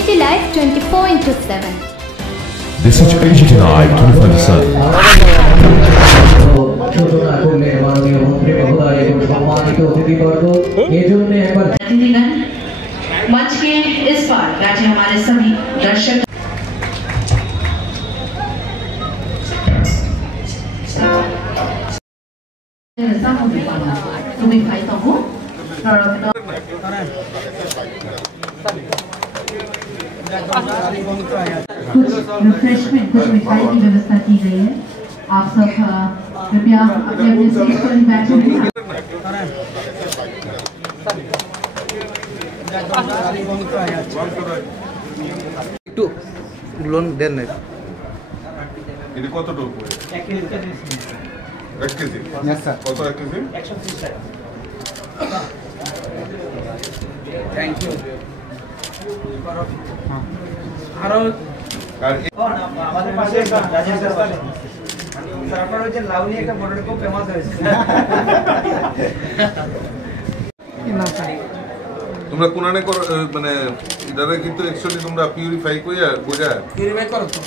AGT Live 24/7. This is AGT Live 24/7. मंच के इस पार बैठे हमारे सभी दर्शक कुछ रिफ्रेशमेंट कुछ मिठाई की व्यवस्था की गई है। आप सब कृपया अपने अपने सीट पर ही बैठे रहें। একটু লোন দেন না এটা কতটুকু 1 কেজি 1 কেজি না স্যার কত 1 কেজি 130 টাকা থ্যাংক ইউ আর আমাদের পাশে রাজেশ স্যার আপনার ওই যে লাউনি একটা বড় খুব ফেমাস হয়েছে তোমরা কোনানে মানে ইদারে কিন্তু অ্যাকচুয়ালি তোমরা পিউরিফাই কইরা পিউরিফাই করো তো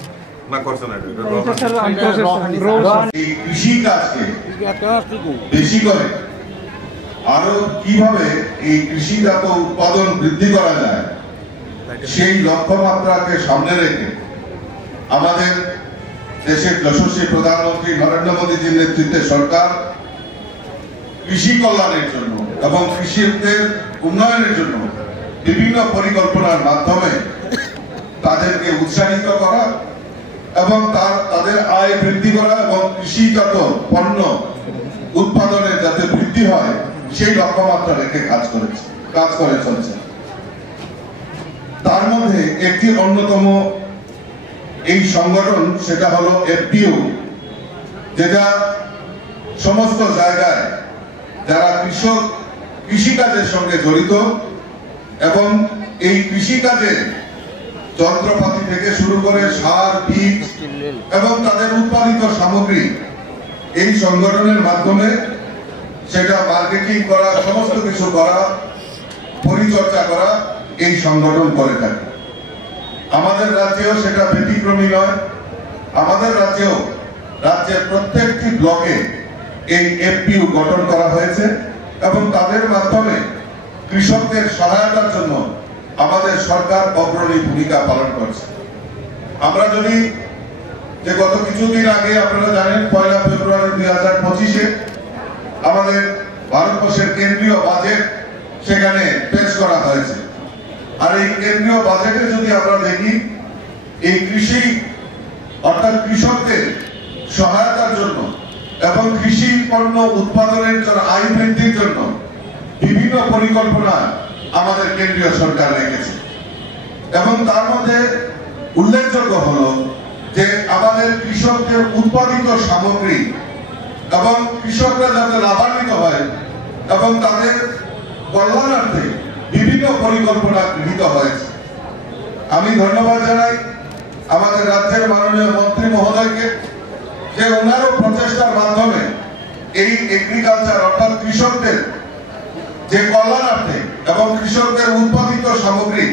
না করছ না এটা স্যার এই কৃষি কাজকে বেশি করে আরো কিভাবে এই কৃষিজাত উৎপাদন বৃদ্ধি করা যায় সেই লক্ষ্যমাত্রাকে সামনে রেখে আমাদের দেশের যশস্বী প্রধানমন্ত্রী নরেন্দ্র মোদীজির নেতৃত্বে সরকার কৃষি কল্যাণের জন্য এবং কৃষকদের উন্নয়নের জন্য বিভিন্ন পরিকল্পনার মাধ্যমে তাদেরকে উৎসাহিত করা এবং তাদের আয় বৃদ্ধি করা এবং কৃষিজাত পণ্য উৎপাদনের যাতে বৃদ্ধি হয় সেই লক্ষ্যমাত্রা রেখে কাজ করে চলছে। তার মধ্যে একটি অন্যতম এই সংগঠন সেটা হলো এফপিও, যেটা সমস্ত জায়গায় যারা কৃষিকাজের সঙ্গে জড়িত এবং এই কৃষিকাজে যন্ত্রপাতি থেকে শুরু করে সার, বীজ এবং তাদের উৎপাদিত সামগ্রী এই সংগঠনের মাধ্যমে সেটা মার্কেটিং করা, সমস্ত কিছু করা, পরিচর্যা করা এই সংগঠন করে থাকে। আমাদের রাজ্যেও সেটা ব্যতিক্রমী নয়। আমাদের রাজ্যের প্রত্যেকটি ব্লকে এই এফপিইউ গঠন করা হয়েছে এবং তাদের মাধ্যমে কৃষকদের সহায়তার জন্য আমাদের সরকার অগ্রণী ভূমিকা পালন করছে। আমরা যদি যে গত কিছুদিন আগে আপনারা জানেন 1 ফেব্রুয়ারি 2025-এ আমাদের ভারতবর্ষের কেন্দ্রীয় বাজেট সেখানে পেশ করা হয়েছে। আর এই কেন্দ্রীয় বাজেটে যদি আমরা দেখি এই কৃষি অর্থাৎ কৃষকদের সহায়তার জন্য এবং কৃষি পণ্য উৎপাদনের জন্য আয় বৃদ্ধির জন্য বিভিন্ন পরিকল্পনা আমাদের কেন্দ্রীয় সরকার রেখেছে এবং তার মধ্যে উল্লেখযোগ্য হলো যে আমাদের কৃষকদের উৎপাদিত সামগ্রী এবং কৃষকরা যাতে লাভান্বিত হয় এবং তাদের কল্যাণার্থে বিভিন্ন পরিকল্পনা গৃহীত হয়েছে। আমি ধন্যবাদ জানাই আমাদের রাজ্যের মাননীয় মন্ত্রী মহোদয়কে যে ওনারও প্রচেষ্টার মাধ্যমে এই এগ্রিকালচার অর্থাৎ কৃষকদের যে কল্যাণার্থে এবং কৃষকদের উৎপাদিত সামগ্রী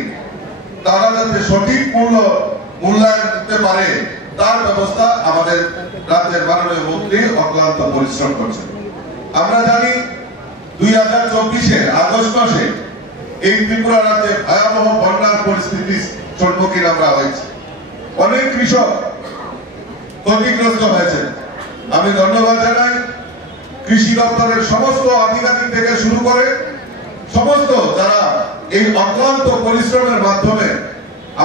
তারা যাতে সঠিক মূল্যায়ন করতে পারে তার ব্যবস্থা আমাদের রাজ্যের মাননীয় মন্ত্রী অক্লান্ত পরিশ্রম করছেন। আমরা জানি 2024-এর আগস্ট মাসে এই ত্রিপুরা রাজ্যে ভয়াবহ বন্যার পরিস্থিতির সম্মুখীন আমরা হয়েছি। অনেক কৃষক ক্ষতিগ্রস্ত হয়েছে। আমি ধন্যবাদ জানাই কৃষি দপ্তরের সমস্ত আধিকারিক থেকে শুরু করে সমস্ত যারা এই অক্লান্ত পরিশ্রমের মাধ্যমে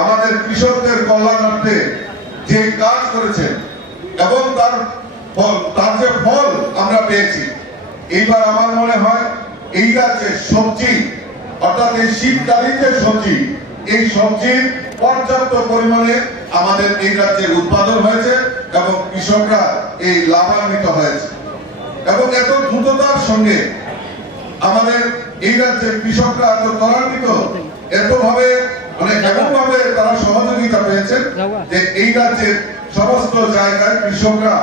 আমাদের কৃষকদের কল্যাণার্থে যে কাজ করেছেন এবং তার যে ফল আমরা পেয়েছি। এইবার আমার মনে হয় এই রাজ্যে সবজি অর্থাৎ এই শীতকালীন যে সবজি এই সবজির পর্যাপ্ত পরিমাণে আমাদের এই রাজ্যে উৎপাদন হয়েছে এবং কৃষকরা এই লাভান্বিত হয়েছে এবং এত দ্রুততার সঙ্গে আমাদের এই রাজ্যের কৃষকরা এত ত্বরান্বিত এতভাবে মানে এমনভাবে তারা সহযোগিতা পেয়েছেন যে এই রাজ্যের সমস্ত জায়গায় কৃষকরা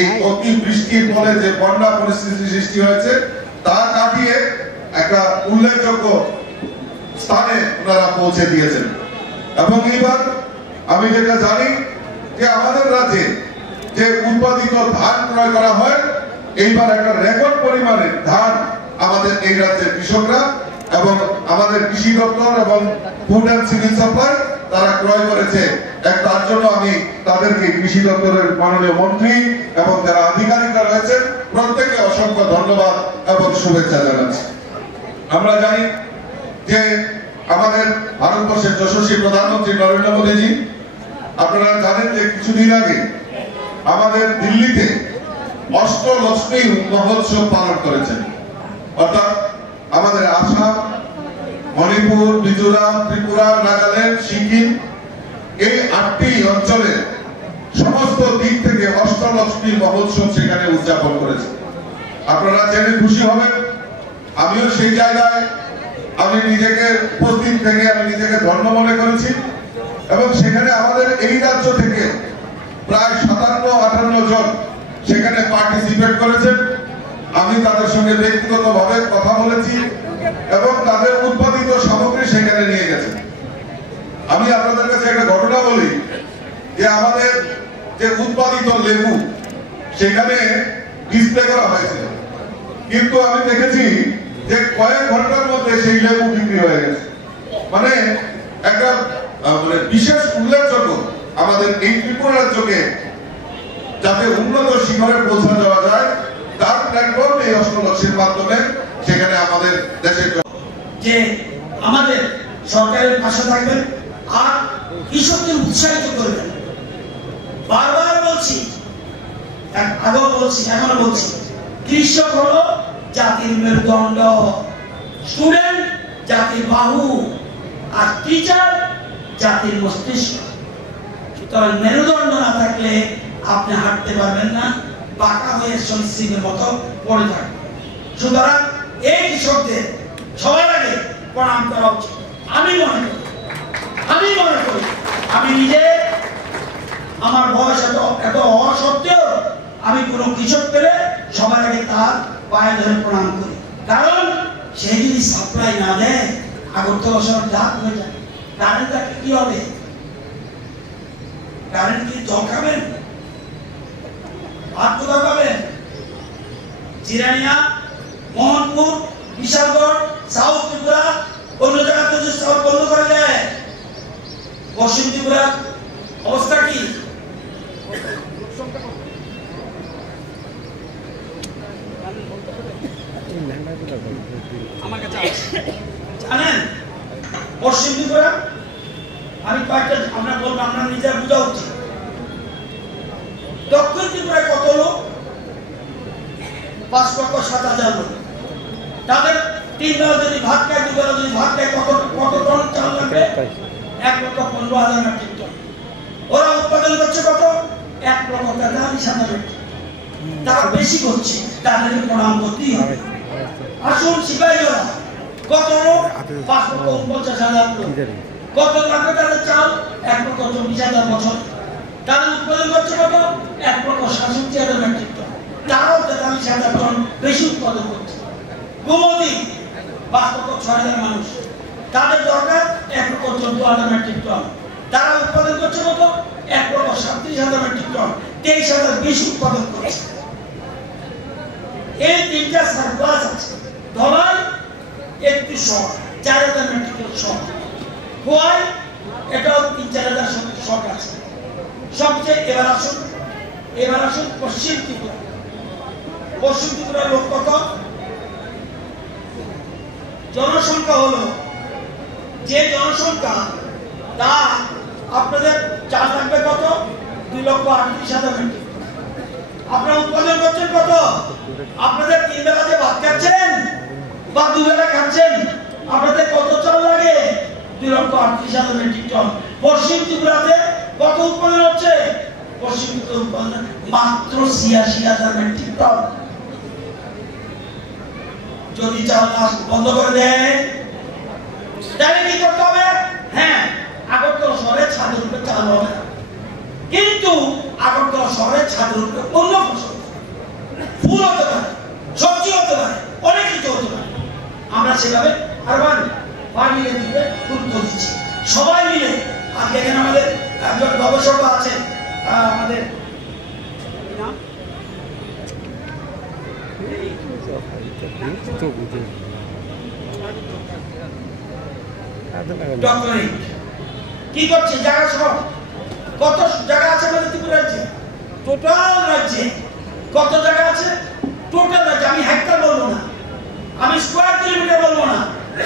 এই অতি বৃষ্টির ফলে যে বন্যা পরিস্থিতি সৃষ্টি হয়েছে তা কাটিয়ে একটা উল্লেখযোগ্য স্থানে ওনারা পৌঁছে দিয়েছেন। এবং এইবার আমি যেটা জানি যে আমাদের রাজ্যে যে উৎপাদিত ধান ক্রয় করা হয়, এইবার একটা রেকর্ড পরিমাণের ধান আমাদের এই রাজ্যের কৃষকরা এবং আমাদের কৃষি দপ্তর এবং ফুড অ্যান্ড সিভিল সাপ্লাই তারা ক্রয় করেছে। তার জন্য আমি তাদেরকে কৃষি দপ্তরের মাননীয় মন্ত্রী এবং যারা আধিকারিকরা রয়েছেন প্রত্যেককে অসংখ্য ধন্যবাদ এবং শুভেচ্ছা জানাচ্ছি। আমরা জানি যে আমাদের ভারতবর্ষের যশস্বী প্রধানমন্ত্রী নরেন্দ্র মোদীজি, আপনারা জানেন যে কিছুদিন আগে আমাদের দিল্লিতে অষ্টলক্ষ্মী মহোৎসব পালন করেছেন। অর্থাৎ আমাদের আসাম, মণিপুর, মিজোরাম, ত্রিপুরা, নাগাল্যান্ড, সিকিম এই 8টি অঞ্চলের সমস্ত দিক থেকে অষ্টলক্ষ্মী মহোৎসব সেখানে উদযাপন করেছে। আপনারা জেনে খুশি হবেন, আমিও সেই জায়গায় আমি নিজেকে উপস্থিত থেকে আমি নিজেকে ধন্য মনে করেছি এবং সেখানে আমাদের এই রাজ্য থেকে প্রায় 57-58 জন সেখানে পার্টিসিপেট করেছেন। আমি তাদের সঙ্গে ব্যক্তিগতভাবে কথা বলেছি এবং তাদের উৎপাদিত সামগ্রী সেখানে নিয়ে গেছেন। আমি আপনাদের কাছে একটা ঘটনা বলি যে আমাদের যে উৎপাদিত লেবু সেখানে ডিসপ্লে করা হয়েছিল, কিন্তু আমি দেখেছি যে কয়েক ঘন্টার মধ্যে সেই লেবু বিক্রি হয়ে গেছে। মানে একটা বিশেষ উল্লেখযোগ্য আমাদের এই ত্রিপুরা রাজ্যকে যাতে উন্নত শিখরে পৌঁছা যাওয়া যায় তার প্ল্যাটফর্ম এই অষ্টলক্ষ্মীর মাধ্যমে সেখানে আমাদের দেশের যে আমাদের সরকারের পাশে থাকবেন আর কৃষকদের উৎসাহিত করবেন। বারবার বলছি, আগেও বলছি, এখনো বলছি, কৃষক হলো জাতির মেরুদণ্ড, স্টুডেন্ট জাতির বাহু, আর টিচার জাতির মস্তিষ্ক। সুতরাং মেরুদণ্ড না থাকলে আপনি হাঁটতে পারবেন না, বাঁকা হয়ে সন্সিমের মতো পড়ে থাকবে। সুতরাং এই কৃষকদের সবার আগে প্রণাম করা উচিত আমি মনে করি। আমি নিজে আমার বয়স এত হওয়া সত্ত্বেও আমি কোন কৃষক পেলে সবার আগে তার পায়ে ধরে প্রণাম করি, কারণ সে যদি সাপ্লাই না দেয় আগরতলা শহর ডাক হয়ে যায়। কারেন্ট থাকলে কি হবে? কারেন্ট কি জল খাবেন, ভাত কোথা পাবেন? জিরানিয়া, মোহনপুর, বিশালগড়, সাউথ ত্রিপুরা, অন্য জায়গাতে যদি সাউথ বন্ধ করে দেয়, পশ্চিম ত্রিপুরা অবস্থা কি? জানেন পশ্চিম ত্রিপুরা আমি কয়েকটা আমরা বলবো, আমরা নিজের বোঝা উচিত। দক্ষিণ ত্রিপুরায় কত লোক? 5,07,000 লোক। তাদের 3 বেলা যদি ভাত খায়, 2 বেলা যদি ভাত খায়, কত টন চাল লাগবে? 1,15,000 মেট্রিক টন। ওরা উৎপাদন করছে কত? 1,43,000 মেট্রিক। তারা বেশি করছে, তাদের প্রণাম করতেই হবে। আসুন সিপাহীরা কত লোক? 5,49,000 লোক। কত লাগবে তাদের চাল? 1,24,000 বছর। তাদের উৎপাদন করছে কত? 1,67,000 মেট্রিক টন। তারাও 43,000 টন বেশি উৎপাদন করছে। গোমতী 5,06,000 মানুষ, তাদের দরকার 1,14,000 মেট্রিক টন। তারা উৎপাদন করছে কত? 1,37,000 মেট্রিক টন, 23,000 বেশি উৎপাদন করছে। এই তিনটা সারপ্লাস আছে। ধলাই একটু short, 4,000 metric ton short. Khowai এটাও 3-4,000 শর্ট আছে। সবচেয়ে এবার আসুন পশ্চিম ত্রিপুরা। পশ্চিম ত্রিপুরার লোক কত? জনসংখ্যা হলো যে জনসংখ্যা তা আপনাদের চাল লাগবে কত? 2,38,000 মেট্রিক। আপনারা উৎপাদন করছেন কত? আপনাদের 3 বেলা যে ভাত খাচ্ছেন বা 2 বেলা খাচ্ছেন, আপনাদের কত চাল লাগে? 2,38,000 মেট্রিক টন। পশ্চিম ত্রিপুরাতে কত উৎপাদন হচ্ছে? পশ্চিম ত্রিপুরা উৎপাদন মাত্র 86,000 মেট্রিক টন। যদি চাল বন্ধ করে দেয় তাহলে কি করতে হবে? হ্যাঁ, আগরতলা শহরে ছাদের উপরে চাল হবে না, কিন্তু আগরতলা শহরে ছাদের উপরে অন্য ফসল, ফুল হতে পারে, সবজি হতে পারে, অনেক কিছু হতে পারে। আমরা সেভাবে আরবান ফার্মিংয়ের দিকে গুরুত্ব দিচ্ছি। সবাই মিলে আজকে এখানে আমাদের একজন গবেষক আছে, আমাদের ডক্টরেট কি করছে জায়গা সহ কত জায়গা আছে আমাদের ত্রিপুরা রাজ্যে? টোটাল রাজ্যে কত জায়গা আছে? টোটাল রাজ্যে, আমি হেক্টর বলবো না, আমি স্কয়ার কিলোমিটার বলবো না,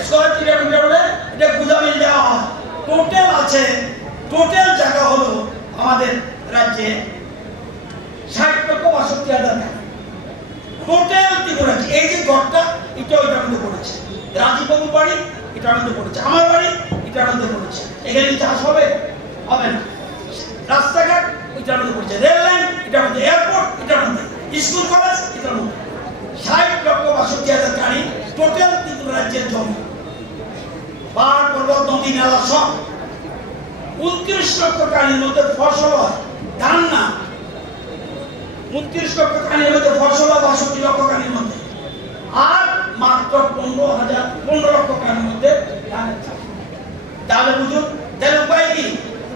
স্কয়ার কিলোমিটার বলে এটা গুদামে দেওয়া হয়। টোটাল আছে, টোটাল জায়গা হলো আমাদের রাজ্যে 60,62,000 টাকা। টোটাল ত্রিপুরা এই যে ঘরটা এটা ওইটার মধ্যে পড়েছে, রাজীববাবুর বাড়ি এটার মধ্যে পড়েছে, আমার বাড়ি এটার মধ্যে পড়েছে। এখানে চাষ হবে হবে না, রাস্তাঘাট এটার মধ্যে পড়েছে, রেল লাইন এটার মধ্যে, এয়ারপোর্ট এটার মধ্যে, স্কুল কলেজ এটার মধ্যে। 60,62,000 গাড়ি টোটাল ত্রিপুরা রাজ্যের জমি, পাহাড় পর্বত নদী নালা সব। 29 লক্ষ গাড়ির মধ্যে ফসল হয়, ধান না। 29 লক্ষ গাড়ির মধ্যে ফসল হয় 62 লক্ষ গাড়ির মধ্যে, আর মাত্র 15 লক্ষ গাড়ির মধ্যে ধানের চাষ। তাহলে বুঝুন, তাহলে উপায় কি?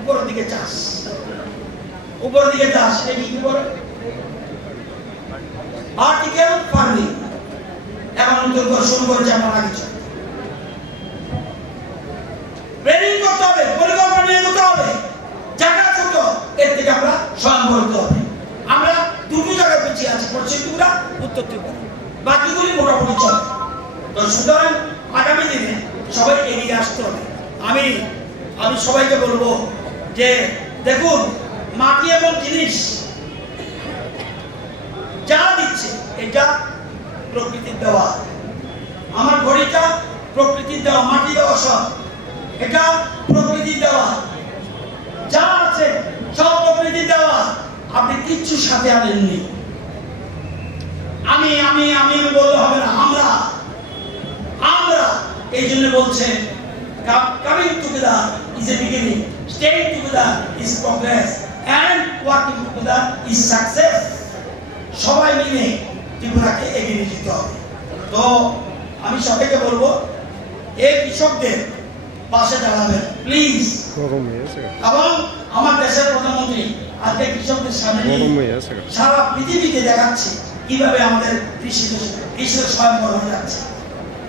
উপরের দিকে চাষ, উপরের দিকে চাষ। এই কি করে? ভার্টিক্যাল ফার্মিং এখন শুরু করেছে আমরা কিছু ট্রেনিং করতে হবে, পরিকল্পনা নিয়ে করতে হবে। জায়গা ছোট, এর থেকে আমরা স্বয়ং করতে হবে। আমরা দুটো জায়গায় পিছিয়ে আছি, পশ্চিম ত্রিপুরা, উত্তর ত্রিপুরা, বাকিগুলি মোটামুটি চলে। তো সুতরাং আগামী দিনে সবাই এগিয়ে আসতে হবে। আমি সবাইকে বলবো যে দেখুন, মাটি এবং জিনিস যা দিচ্ছে এটা প্রকৃতির দেওয়া। আমার ঘড়িটা প্রকৃতির দেওয়া, মাটি দেওয়া সব এটা প্রকৃতির দেওয়া। যা আছে সব প্রকৃতির দেওয়া, আপনি কিচ্ছু সাথে আনেননি। আমি আমি আমি বললে হবে না, আমরা আমরা এই জন্য বলছে coming together is a beginning, staying together is progress, and working together is success. সবাই মিলে ত্রিপুরাকে এগিয়ে নিয়ে যেতে হবে। তো আমি সবাইকে বলবো, এই কৃষকদের পাশে দাঁড়াবেন প্লিজ। এবং আমার দেশের প্রধানমন্ত্রী আজকে কৃষকদের সামনে সারা পৃথিবীকে দেখাচ্ছে কিভাবে আমাদের কৃষির স্বয়ংবর হয়ে যাচ্ছে।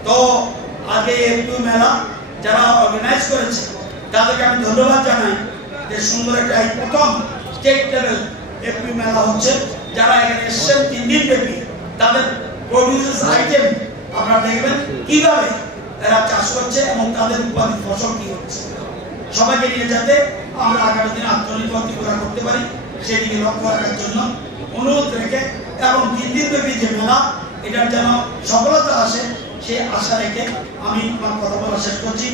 তো আগে এফপিও মেলা যারা অর্গানাইজ করেছে তাদেরকে আমি ধন্যবাদ জানাই যে সুন্দর একটা প্রথম স্টেট লেভেল এফপিও মেলা হচ্ছে। যারা এখানে এসেছেন 3 দিন ব্যাপী, তাদের প্রডিউস আইটেম আপনারা দেখবেন কিভাবে এরা চাষ করছে এবং তাদের উৎপাদিত ফসল কি হচ্ছে। সবাইকে নিয়ে যাতে আমরা আগামী দিনে আত্মনির্ভর ত্রিপুরা করতে পারি সেদিকে লক্ষ্য রাখার জন্য অনুরোধ রেখে, এবং 3 দিন ব্যাপী যে মেলা এটার যেন সফলতা আসে সে আশা রেখে আমি আমার কথা বলা শেষ করছি।